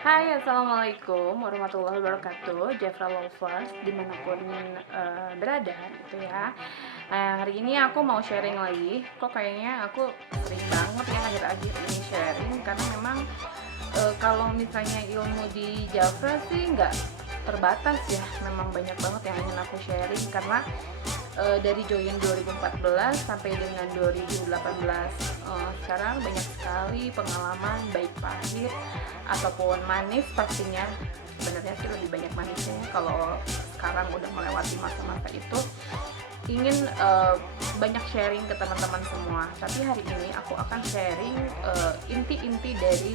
Hai, Assalamualaikum warahmatullahi wabarakatuh, Jafra Lovers dimanapun berada gitu ya. Hari ini aku mau sharing lagi. Kok kayaknya aku sering banget ya akhir-akhir ini sharing, karena memang kalau misalnya ilmu di Jafra sih nggak terbatas ya. Memang banyak banget yang ingin aku sharing, karena dari join 2014 sampai dengan 2018, sekarang banyak sekali pengalaman baik pahit ataupun manis pastinya. Sebenarnya sih lebih banyak manisnya kalau sekarang udah melewati masa-masa itu. Ingin banyak sharing ke teman-teman semua, tapi hari ini aku akan sharing inti-inti dari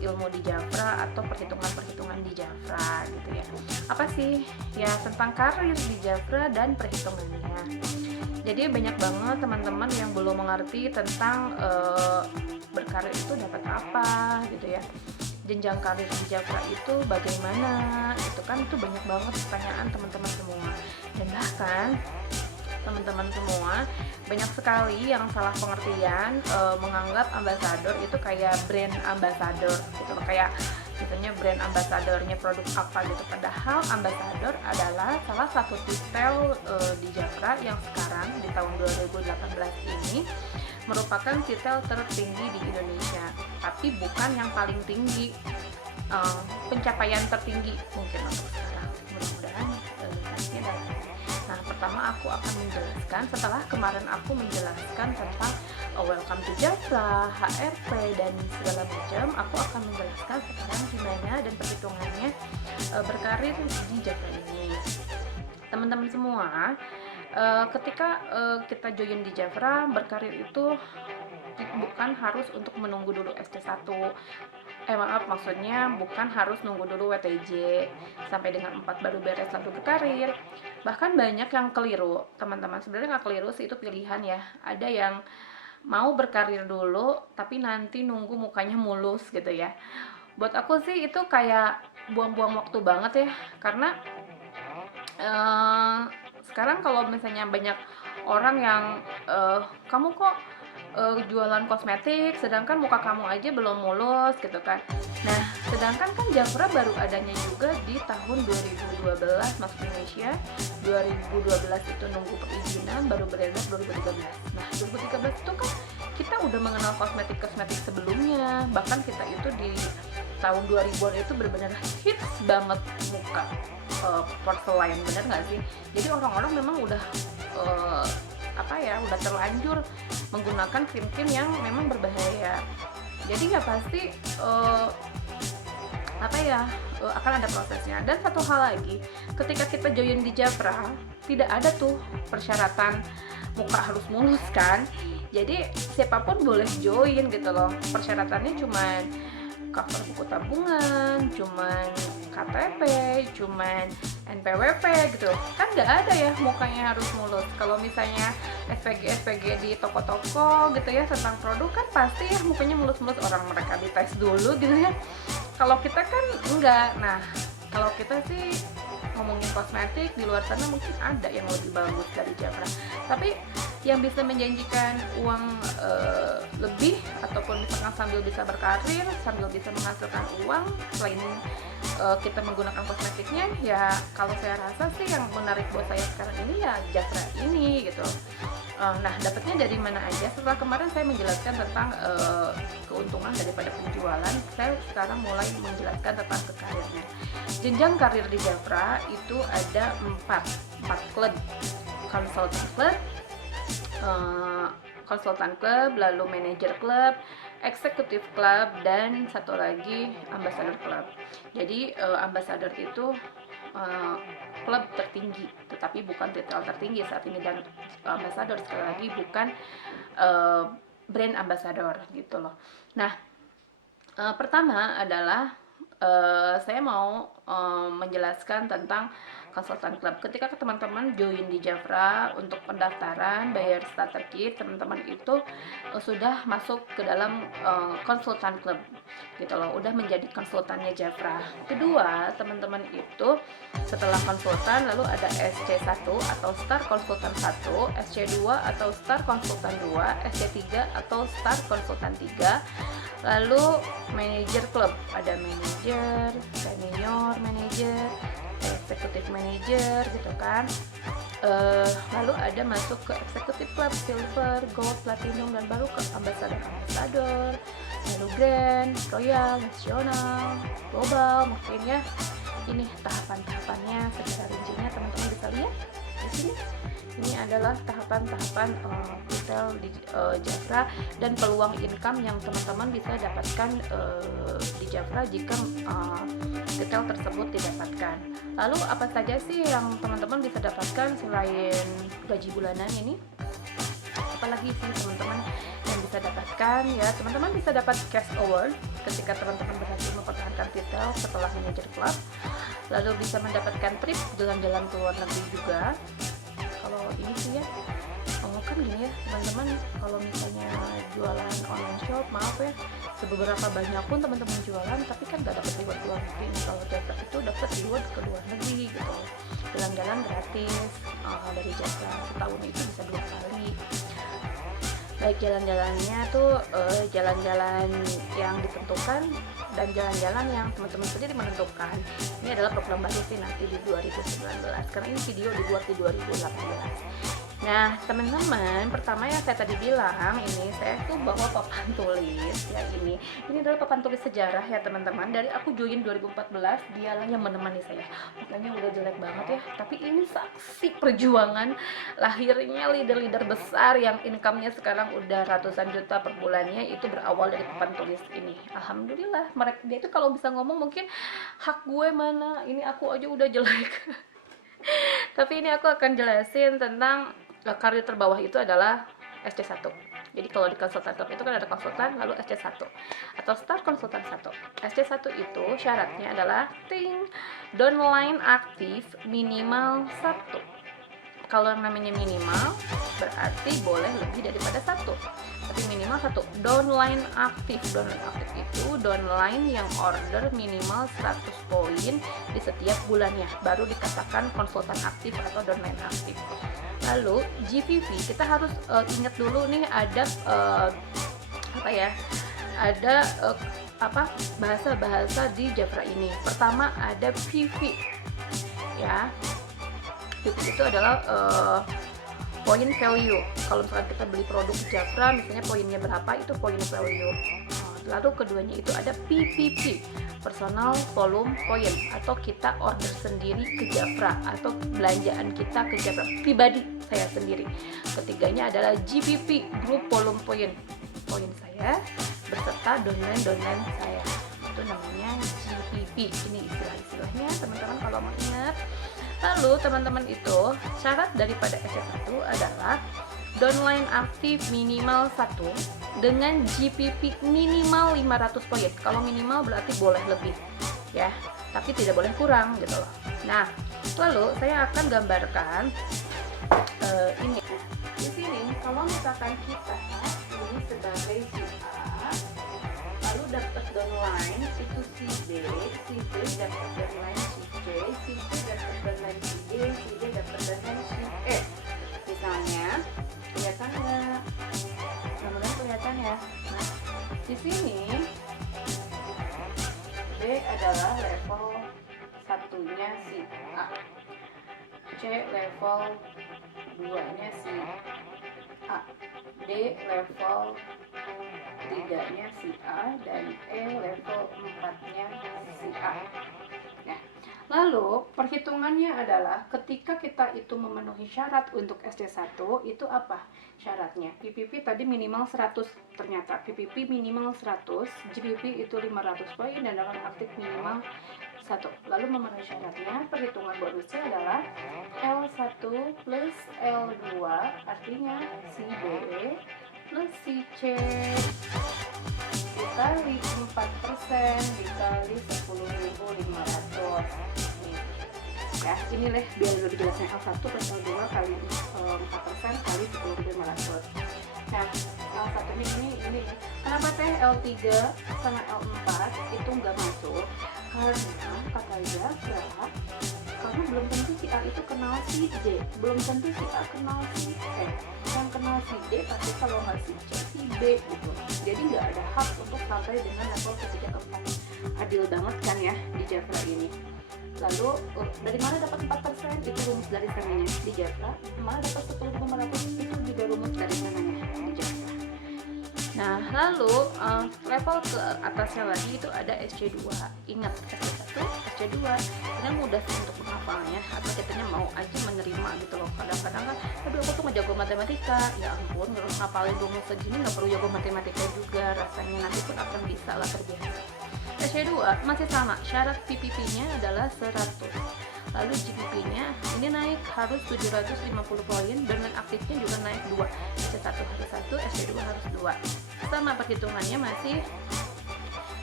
ilmu di Jafra atau perhitungan-perhitungan di Jafra gitu ya. Apa sih ya tentang karir di Jafra dan perhitungannya. Jadi banyak banget teman-teman yang belum mengerti tentang berkarir itu dapat apa gitu ya. Jenjang karir di Jafra itu bagaimana? Itu kan itu banyak banget pertanyaan teman-teman semua. Dan bahkan teman-teman semua banyak sekali yang salah pengertian, menganggap ambasador itu kayak brand ambassador gitu loh, kayak misalnya brand ambasadornya produk apa gitu, padahal ambasador adalah salah satu titel di Jafra yang sekarang di tahun 2018 ini merupakan titel tertinggi di Indonesia, tapi bukan yang paling tinggi, pencapaian tertinggi mungkin untuk sekarang. Mudah-mudahan nanti ada. Nah, pertama aku akan menjelaskan, setelah kemarin aku menjelaskan tentang welcome to Jafra, HRP, dan segala macam, aku akan menjelaskan sekarang gimana dan perhitungannya berkarir di Jafra ini. Teman-teman semua, ketika kita join di Jafra, berkarir itu bukan harus untuk menunggu dulu ST1. Maksudnya bukan harus nunggu dulu WTJ sampai dengan 4 baru beres lalu berkarir. Bahkan banyak yang keliru, teman-teman. Sebenarnya nggak keliru sih, itu pilihan ya. Ada yang mau berkarir dulu tapi nanti nunggu mukanya mulus gitu ya. Buat aku sih itu kayak buang-buang waktu banget ya, karena sekarang kalau misalnya banyak orang yang kamu kok jualan kosmetik sedangkan muka kamu aja belum mulus gitu kan. Nah, sedangkan kan Jafra baru adanya juga di tahun 2012 masuk Indonesia, 2012 itu nunggu perizinan, baru beredar 2013. Nah, 2013 itu kan kita udah mengenal kosmetik-kosmetik sebelumnya, bahkan kita itu di tahun 2000-an itu benar-benar hits banget muka porcelain, bener nggak sih? Jadi orang-orang memang udah udah terlanjur menggunakan krim-krim yang memang berbahaya. Jadi ya pasti akan ada prosesnya. Dan satu hal lagi, ketika kita join di Jafra, tidak ada tuh persyaratan muka harus mulus kan. Jadi siapapun boleh join gitu loh. Persyaratannya cuman cover buku tabungan, cuman KTP, cuman NPWP gitu. Kan nggak ada ya mukanya harus mulus. Kalau misalnya SPG di toko-toko gitu ya tentang produk, kan pasti ya mukanya mulus-mulus, orang mereka dites dulu gitu ya. Kalau kita kan enggak. Nah, kalau kita sih ngomongin kosmetik, di luar sana mungkin ada yang lebih bagus dari Jafra, tapi yang bisa menjanjikan uang lebih ataupun misalkan sambil bisa berkarir, sambil bisa menghasilkan uang selain kita menggunakan kosmetiknya, ya kalau saya rasa sih yang menarik buat saya sekarang ini ya Jafra ini gitu. Nah, dapatnya dari mana aja? Setelah kemarin saya menjelaskan tentang keuntungan daripada penjualan, saya sekarang mulai menjelaskan tentang karirnya. Jenjang karir di Jafra itu ada 4 klub: konsultan klub, lalu manajer klub, eksekutif klub, dan satu lagi ambassador klub. Jadi ambassador itu klub tertinggi, tetapi bukan titel tertinggi saat ini, dan ambassador sekali lagi bukan brand ambassador gitu loh. Nah, pertama adalah saya mau menjelaskan tentang konsultan klub. Ketika teman-teman join di Jafra untuk pendaftaran bayar starter kit, teman-teman itu sudah masuk ke dalam konsultan klub gitu loh, udah menjadi konsultannya Jafra. Kedua, teman-teman itu setelah konsultan lalu ada SC1 atau Star Konsultan 1, SC2 atau Star Konsultan 2, SC3 atau Star Konsultan 3, Lalu manajer klub, ada manajer, senior manager, executive manager gitu kan. Lalu ada masuk ke executive club, silver, gold, platinum, dan baru ke ambassador, lalu grand, royal, nasional, global mungkin ya. Ini tahapan-tahapannya secara rincinya teman-teman bisa lihat di sini. Ini adalah tahapan-tahapan retail di Jafra dan peluang income yang teman-teman bisa dapatkan di Jafra jika retail tersebut didapatkan. Lalu apa saja sih yang teman-teman bisa dapatkan selain gaji bulanan ini? Apalagi sih teman-teman yang bisa dapatkan ya, teman-teman bisa dapat cash award ketika teman-teman berhasil mempertahankan titel setelah manajer klub. Lalu bisa mendapatkan trip jalan-jalan ke luar negeri juga. Kalau ini sih ya, kan gini ya teman-teman, kalau misalnya jualan online shop, maaf ya, seberapa banyak pun teman-teman jualan tapi kan gak dapat reward ke luar negeri. Kalau Jafra itu dapat reward ke luar negeri gitu, jalan-jalan gratis dari Jafra setahun itu bisa 2 kali. Baik jalan-jalannya tuh jalan-jalan yang ditentukan dan jalan-jalan yang teman-teman sendiri menentukan. Ini adalah program baru sih nanti di 2019, karena ini video dibuat di 2018. Nah teman-teman, pertama yang saya tadi bilang, ini saya tuh bawa papan tulis ya, ini adalah papan tulis sejarah ya teman-teman. Dari aku join 2014, dialah yang menemani saya. Makanya udah jelek banget ya, tapi ini saksi perjuangan lahirnya leader-leader besar yang income-nya sekarang udah ratusan juta per bulannya, itu berawal dari papan tulis ini. Alhamdulillah, mereka dia itu kalau bisa ngomong mungkin hak gue mana, ini aku aja udah jelek. Tapi ini aku akan jelasin tentang karir terbawah itu adalah SC1. Jadi kalau di konsultan top itu kan ada konsultan lalu SC1 atau staf konsultan 1. SC1 itu syaratnya adalah downline aktif minimal 1. Kalau yang namanya minimal berarti boleh lebih daripada 1, tapi minimal 1. Downline aktif itu downline yang order minimal 100 poin di setiap bulannya, baru dikatakan konsultan aktif atau downline aktif. Lalu GPV kita harus ingat dulu nih, ada bahasa-bahasa di Jafra ini. Pertama ada PV ya. PV itu adalah point value. Kalau misalkan kita beli produk Jafra, misalnya poinnya berapa, itu point value. Lalu keduanya itu ada PVP, personal volume point, atau kita order sendiri ke Jafra atau belanjaan kita ke Jafra pribadi saya sendiri. Ketiganya adalah GPP, group volume point, poin saya beserta downline saya, itu namanya GPP. Ini istilah-istilahnya teman-teman kalau mau ingat. Lalu teman-teman itu syarat daripada SC1 adalah downline aktif minimal 1 dengan GPP minimal 500 poin. Kalau minimal berarti boleh lebih ya, tapi tidak boleh kurang gitu loh. Nah, lalu saya akan gambarkan ini. Di sini kalau misalkan kita ini sebagai si A, lalu dapat downline itu si B dapat downline si C dapat downline si D dapat downline si E. Misalnya, kelihatan nggak? Mudah-mudahan kelihatan ya. Nah, di sini B adalah level satunya si A, C level 2-nya si A, D level 3-nya si A, dan E level 4-nya si A. Nah, lalu perhitungannya adalah ketika kita itu memenuhi syarat untuk SC1 itu apa syaratnya? PPP tadi minimal 100, ternyata PPP minimal 100, GPP itu 500 poin, dan downline aktif minimal 1. Lalu memenuhi syaratnya, perhitungan bonusnya adalah L1 plus L2, artinya si B plus si C dikali 4% dikali 10.500. Ya, ini deh biar lebih jelasnya, L1 plus L2 kali 4% kali 10.500. Nah, L1 nya ini kenapa teh L3 sama L4 itu nggak masuk? Karena kata Jafra, karena belum tentu si A itu kenal si D, belum tentu si A kenal si E, yang kenal si D pasti kalau nggak si C si B gitu. Jadi nggak ada hak untuk sampai dengan level ketiga keempat. Adil banget kan ya di Jafra ini. Lalu dari mana dapat 4%? Itu rumus dari sananya di Jafra. Mana dapat 10,500? Itu juga rumus dari sananya di Jafra. Nah, lalu level ke atasnya lagi itu ada SC2. Ingat, SC1, SC2. Ini mudah sih untuk menghafalnya, atau kitanya mau aja menerima gitu loh. Kadang-kadang kan, aduh aku tuh ngejago matematika. Ya ampun, kalau ngapalin rumus segini nggak perlu jago matematika juga. Rasanya nanti pun akan bisa lah terbiasa. SC2 masih sama, syarat PPP-nya adalah 100. Lalu GPP-nya ini naik harus 750 poin, dan aktifnya juga naik 2. SC1 harus 1, SC2 harus 2. Sama perhitungannya masih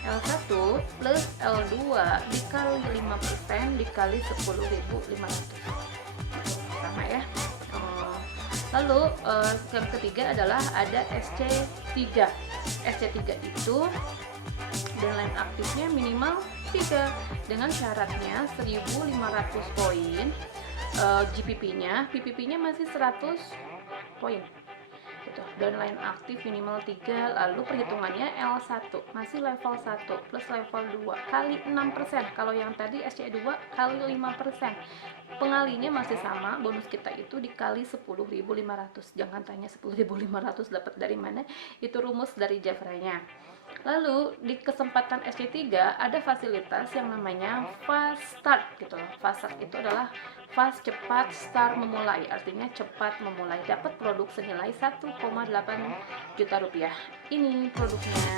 L1 plus L2 dikali 5% dikali 10.500. Sama ya. Lalu yang ketiga adalah ada SC3. SC3 itu deadline aktifnya minimal 3 dengan syaratnya 1.500 poin. GPP-nya, PPP-nya masih 100 poin gitu. Deadline aktif minimal 3. Lalu perhitungannya L1 masih level 1 plus level 2 kali 6%. Kalau yang tadi SC2 kali 5%. Pengalinya masih sama, bonus kita itu dikali 10.500. Jangan tanya 10.500 dapat dari mana, itu rumus dari Jafra-nya. Lalu di kesempatan SC3 ada fasilitas yang namanya fast start gitu loh. Fast start itu adalah fast, cepat, start, memulai, artinya cepat memulai. Dapat produk senilai 1,8 juta rupiah. Ini produknya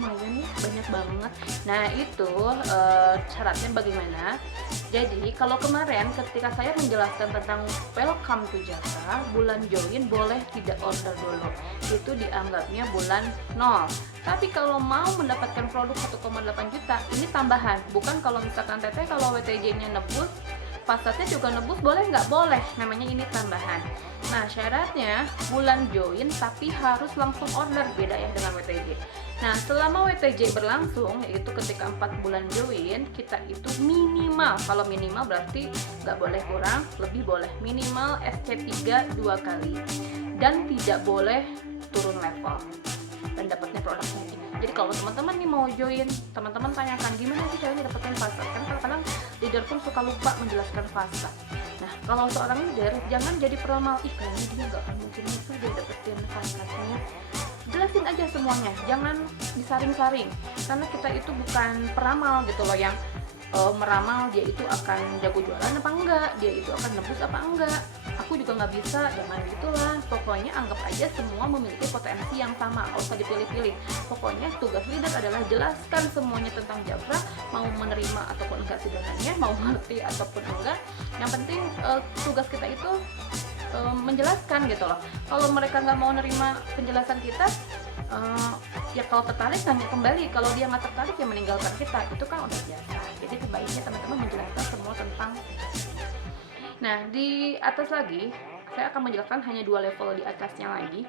lumayan nih, banyak banget. Nah itu syaratnya bagaimana? Jadi kalau kemarin ketika saya menjelaskan tentang welcome to Jafra, bulan join boleh tidak order dulu, itu dianggapnya bulan 0. Tapi kalau mau mendapatkan produk 1,8 juta, ini tambahan. Bukan kalau misalkan teteh kalau WTJ-nya nebus, pasatnya juga nebus, boleh nggak? Boleh, namanya ini tambahan. Nah syaratnya bulan join tapi harus langsung order, beda ya dengan WTJ. Nah selama WTJ berlangsung, yaitu ketika 4 bulan join, kita itu minimal, kalau minimal berarti nggak boleh kurang, lebih boleh minimal SC3 2 kali, dan tidak boleh turun level dan dapatnya produknya ini. Jadi kalau teman-teman nih mau join, teman-teman tanyakan gimana sih caranya dapetin fasad, kan kadang-kadang leader pun suka lupa menjelaskan fasad. Nah kalau seorang leader jangan jadi peramal, kayaknya dia nggak akan mungkin bisa dia dapetin fasadnya. Jelasin aja semuanya, jangan disaring-saring, karena kita itu bukan peramal gitu loh yang meramal dia itu akan jago jualan apa enggak, dia itu akan nebus apa enggak. Aku juga nggak bisa, jangan gitulah. Pokoknya anggap aja semua memiliki potensi yang sama, nggak usah dipilih-pilih. Pokoknya tugas leader adalah jelaskan semuanya tentang Jafra, mau menerima ataupun enggak sih dananya, mau ngerti ataupun enggak. Yang penting tugas kita itu menjelaskan gitu loh. Kalau mereka nggak mau nerima penjelasan kita, ya kalau tertarik tanya kembali, kalau dia nggak tertarik ya meninggalkan kita, itu kan udah biasa. Jadi sebaiknya teman-teman menjelaskan semua tentang. Nah di atas lagi saya akan menjelaskan hanya 2 level di atasnya lagi.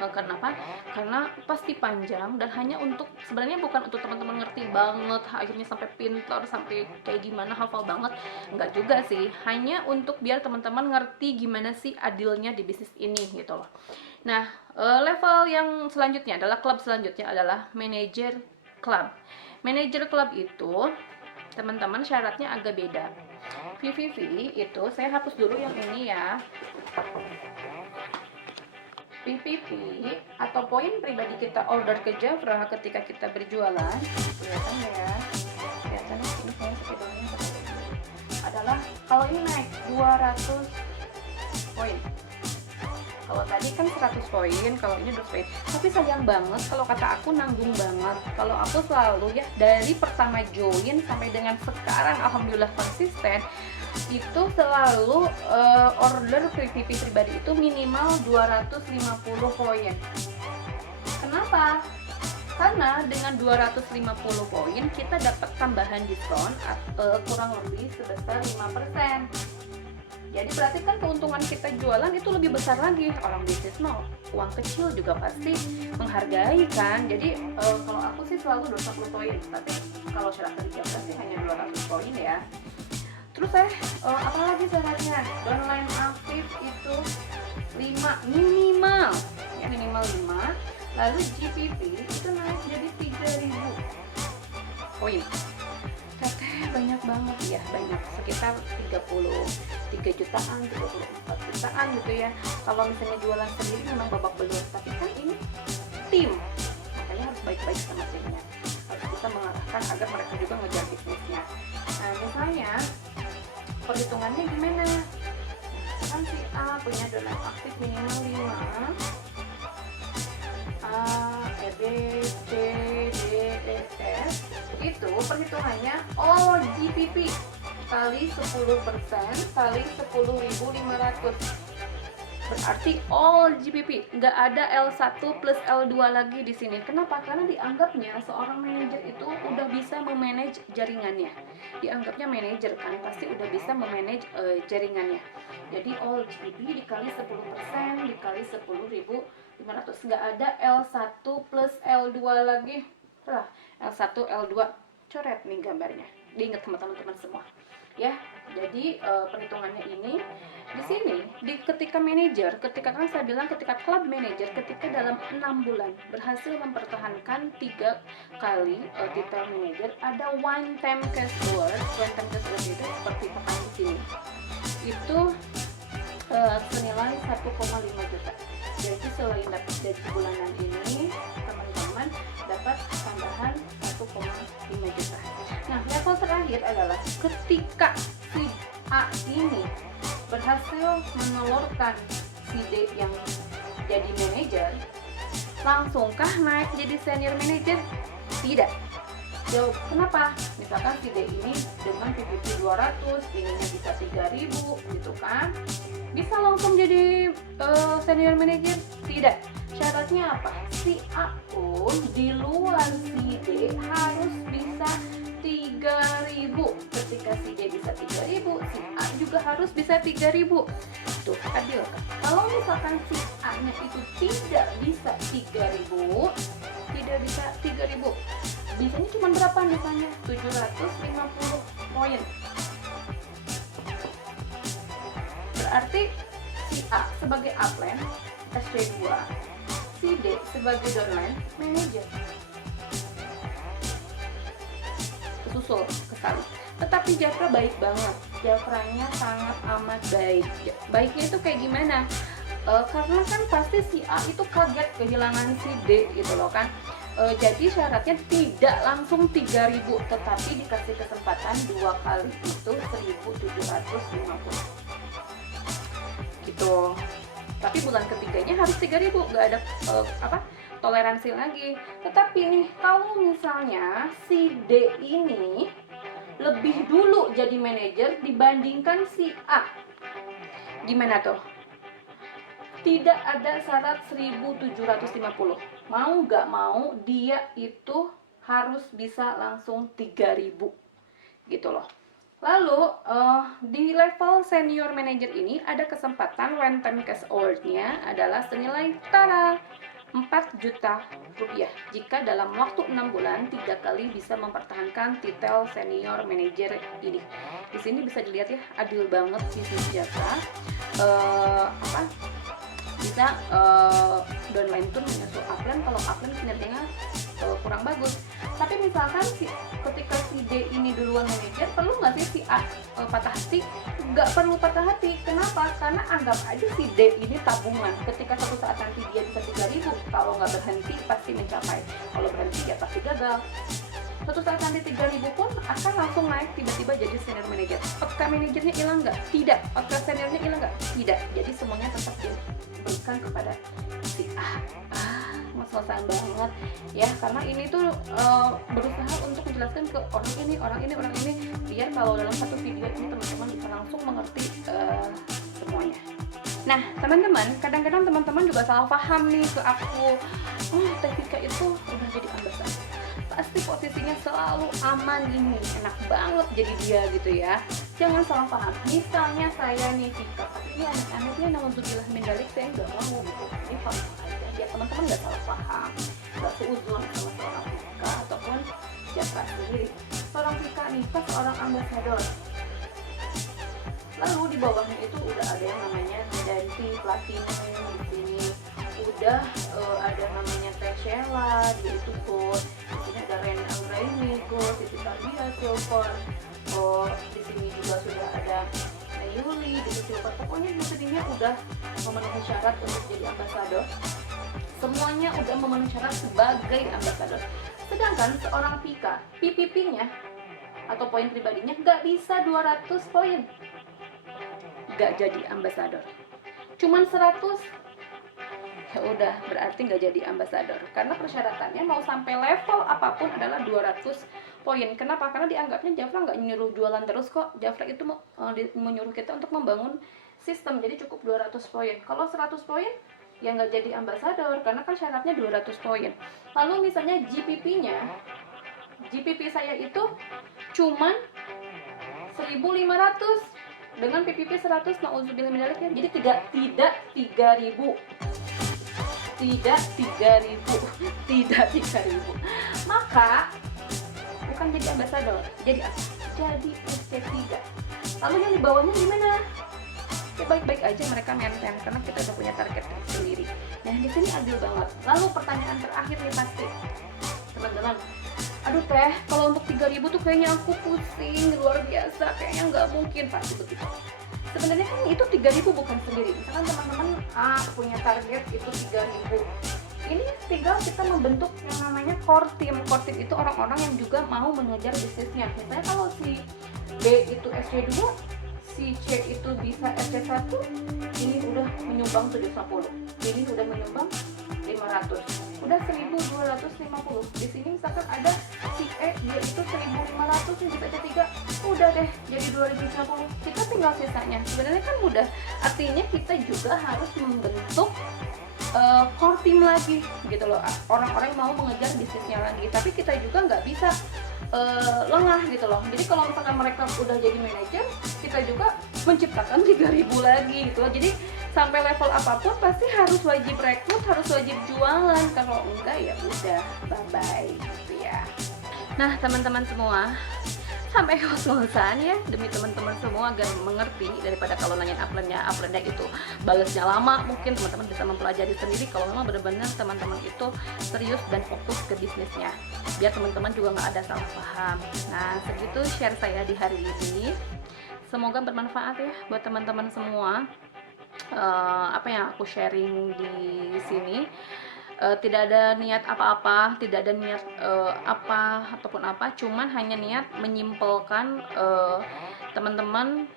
Kenapa? Karena pasti panjang dan hanya untuk, sebenarnya bukan untuk teman-teman ngerti banget akhirnya sampai pintar sampai kayak gimana hafal banget, enggak juga sih, hanya untuk biar teman-teman ngerti gimana sih adilnya di bisnis ini gitu loh. Nah level yang selanjutnya adalah klub, selanjutnya adalah manager club. Manager club itu teman-teman syaratnya agak beda. VVV itu saya hapus dulu yang ini ya. PPP atau poin pribadi kita order ke Jafra ketika kita berjualan, kelihatan ya, kelihatan ini saya sepedanya adalah kalau ini naik 200 poin. Kalau tadi kan 100 poin, kalau ini 200 poin. Tapi sayang banget, kalau kata aku nanggung banget. Kalau aku selalu ya dari pertama join sampai dengan sekarang alhamdulillah konsisten, itu selalu order PPP pribadi itu minimal 250 poin. Kenapa? Karena dengan 250 poin kita dapat tambahan diskon kurang lebih sebesar 5%. Jadi berarti kan keuntungan kita jualan itu lebih besar lagi. Orang bisnis mau uang kecil juga pasti menghargai kan. Jadi kalau aku sih selalu 210 poin, tapi kalau syarat kerja sih hanya 200 poin ya. Terus apalagi syaratnya? Downline aktif itu 5 minimal, ya minimal 5. Lalu GPP itu naik jadi 3.000 poin. Teteh banyak banget ya, banyak sekitar 33 jutaan, 34 jutaan gitu ya. Kalau misalnya jualan sendiri memang babak belur, tapi kan ini tim, makanya harus baik-baik sama timnya, harus bisa mengarahkan agar mereka juga ngejar bisnisnya. Nah misalnya perhitungannya gimana? Kan si A punya downline aktif minimal 5, A, B, C, D, E, F, itu perhitungannya all GPP kali 10% kali 10.500, berarti all GPP, nggak ada L1 plus L2 lagi di sini. Kenapa? Karena dianggapnya seorang manajer itu udah bisa memanage jaringannya, dianggapnya manajer kan pasti udah bisa memanage jaringannya. Jadi all GPP dikali 10% dikali 10.500, nggak ada L1 plus L2 lagi. L1 L2 coret nih gambarnya, diingat sama teman-teman semua ya. Jadi perhitungannya ini di sini ketika manajer, ketika kan saya bilang ketika club manager ketika dalam 6 bulan berhasil mempertahankan 3 kali titel manager, ada one time cash award. One time cash award itu seperti papan di sini itu senilai 1,5 juta. Jadi selain dapat gaji bulanan ini, teman-teman dapat tambahan 1,5 juta. Nah, level terakhir adalah ketika si A ini berhasil menelurkan si D yang jadi manajer, langsungkah naik jadi senior manager? Tidak. Jawab kenapa? Misalkan si D ini dengan PPT 200, ininya bisa 3.000 gitu kan, bisa langsung jadi senior manager? Tidak. Syaratnya apa? Si A pun di luar si D harus bisa 3.000. Ketika si D bisa 3.000, si A juga harus bisa 3.000. Tuh, adil kan? Kalau misalkan si A nya itu tidak bisa 3.000, bisanya cuma berapa misalnya? 750 poin. Berarti si A sebagai upline SC2, si D sebagai downline manager. Kesusul kesali. Tetapi Jafra baik banget. Jafranya sangat amat baik. Baiknya itu kayak gimana? Karena kan pasti si A itu kaget kehilangan si D gitu loh kan. Jadi syaratnya tidak langsung 3.000, tetapi dikasih kesempatan 2 kali itu 1.750 gitu. Tapi bulan ketiganya harus 3.000, nggak ada toleransi lagi. Tetapi nih kalau misalnya si D ini lebih dulu jadi manajer dibandingkan si A, gimana tuh? Tidak ada syarat 1.750. Mau gak mau dia itu harus bisa langsung 3.000 gitu loh. Lalu di level senior manager ini ada kesempatan one time cash award-nya adalah senilai 4 juta rupiah jika dalam waktu 6 bulan 3 kali bisa mempertahankan titel senior manager ini. Di sini bisa dilihat ya, adil banget bisnis Jafra. Bisa downline itu menyusul upline kalau upline kinerjanya kurang bagus. Tapi misalkan ketika si D ini duluan manajer, perlu nggak sih si A patah hati? Nggak perlu patah hati. Kenapa? Karena anggap aja si D ini tabungan. Ketika suatu saat nanti dia bisa 3.000, kalau nggak berhenti pasti mencapai. Kalau berhenti ya pasti gagal. Suatu saat nanti 3.000 pun akan langsung naik tiba-tiba jadi senior manager. Apakah manajernya hilang nggak? Tidak. Apakah seniornya hilang nggak? Tidak. Jadi semuanya tetap diberikan kepada si A. Mas-masan banget ya, karena ini tuh berusaha untuk menjelaskan ke orang ini biar kalau dalam satu video ini teman-teman bisa langsung mengerti semuanya. Nah teman-teman, kadang-kadang teman-teman juga salah paham nih ke aku, Teh Vika itu udah jadi ambasador, pasti posisinya selalu aman, ini enak banget jadi dia gitu ya. Jangan salah paham, misalnya saya nih Vika, tapi ini anak-anaknya naudzubillah min dzalik, saya nggak mau gitu. Ini paham aja biar teman-teman nggak salah paham, nggak seuzon sama seorang Vika ataupun Jafra sendiri. Seorang Vika nih kan seorang ambasador, lalu di bawahnya itu udah ada yang namanya Medanti Platinum, di sini udah ada namanya Teshela, dia itu gold, di sini ada Rene Anggraini gold, Siti Tarbia silver, di sini juga sudah ada Yuli di silver. Pokoknya di sininya udah memenuhi syarat untuk jadi ambasador, semuanya udah memenuhi syarat sebagai ambasador. Sedangkan seorang Vika, PPP-nya atau poin pribadinya nggak bisa 200 poin, nggak jadi ambasador. Cuman 100, ya udah berarti nggak jadi ambasador, karena persyaratannya mau sampai level apapun adalah 200 poin. Kenapa? Karena dianggapnya Jafra nggak nyuruh jualan terus kok. Jafra itu menyuruh kita untuk membangun sistem, jadi cukup 200 poin. Kalau 100 poin ya nggak jadi ambasador, karena kan syaratnya 200 poin. Lalu misalnya GPP saya itu cuman 1.500 dengan PPP 100, nauzubillah min dzalik ya. Jadi tidak 3.000, tidak 3.000, maka bukan jadi ambasador, jadi apa? Jadi SC3. Lalu yang di bawahnya gimana? Ya baik-baik aja mereka maintain, karena kita udah punya target sendiri. Nah di sini adil banget. Lalu pertanyaan terakhir nih pasti teman-teman, aduh teh, kalau untuk 3.000 tuh kayaknya aku pusing luar biasa, kayaknya nggak mungkin. Pasti begitu. Sebenarnya kan itu 3.000 bukan sendiri. Misalkan teman-teman punya target itu 3.000, ini tinggal kita membentuk yang namanya core team. Core team itu orang-orang yang juga mau mengejar bisnisnya. Misalnya kalau si B itu SC2, si C itu bisa SC1, ini udah menyumbang 750, ini udah menyumbang 500, udah 1.250. Di sini misalkan ada si E, dia itu 1.500 yang bisa C3, udah deh jadi 2.050. Kita tinggal sisanya. Sebenarnya kan mudah. Artinya kita juga harus membentuk core team lagi gitu loh, orang-orang yang mau mengejar bisnisnya lagi. Tapi kita juga nggak bisa lengah gitu loh. Jadi kalau misalkan mereka udah jadi manajer, kita juga menciptakan 3.000 lagi gitu loh. Jadi sampai level apapun pasti harus wajib rekrut, harus wajib jualan. Kalau enggak ya udah bye-bye gitu ya. Nah teman-teman semua, sampai kos-kosan ya, demi teman-teman semua agar mengerti, daripada kalau nanyain upline-nya itu balasnya lama. Mungkin teman-teman bisa mempelajari sendiri kalau memang benar-benar teman-teman itu serius dan fokus ke bisnisnya, biar teman-teman juga nggak ada salah paham. Nah segitu share saya di hari ini, semoga bermanfaat ya buat teman-teman semua. Apa yang aku sharing di sini tidak ada niat apa-apa, tidak ada niat apa ataupun apa, cuman hanya niat menyimpulkan teman-teman.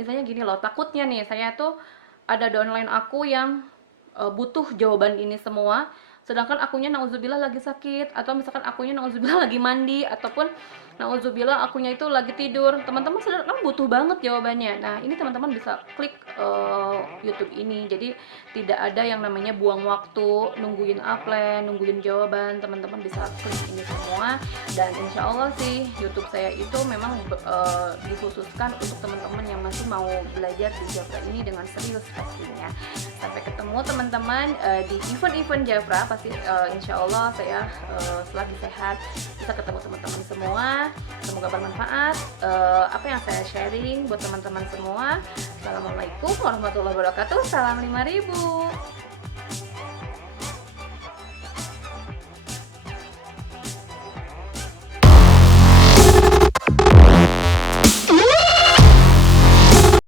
Misalnya gini loh, takutnya nih saya tuh ada downline aku yang butuh jawaban ini semua, sedangkan akunya nauzubillah lagi sakit, atau misalkan akunya nauzubillah lagi mandi, ataupun nauzubillah akunya itu lagi tidur. Teman-teman sedang butuh banget jawabannya. Nah ini teman-teman bisa klik YouTube ini, jadi tidak ada yang namanya buang waktu nungguin upline, nungguin jawaban. Teman-teman bisa klik ini semua, dan insya Allah sih YouTube saya itu memang dikhususkan untuk teman-teman yang masih mau belajar di Jafra ini dengan serius pastinya. Sampai ketemu teman-teman di event-event Jafra, pasti insya Allah saya selagi sehat bisa ketemu teman-teman semua. Semoga bermanfaat apa yang saya sharing buat teman-teman semua. Assalamualaikum warahmatullahi wabarakatuh. Salam 5.000.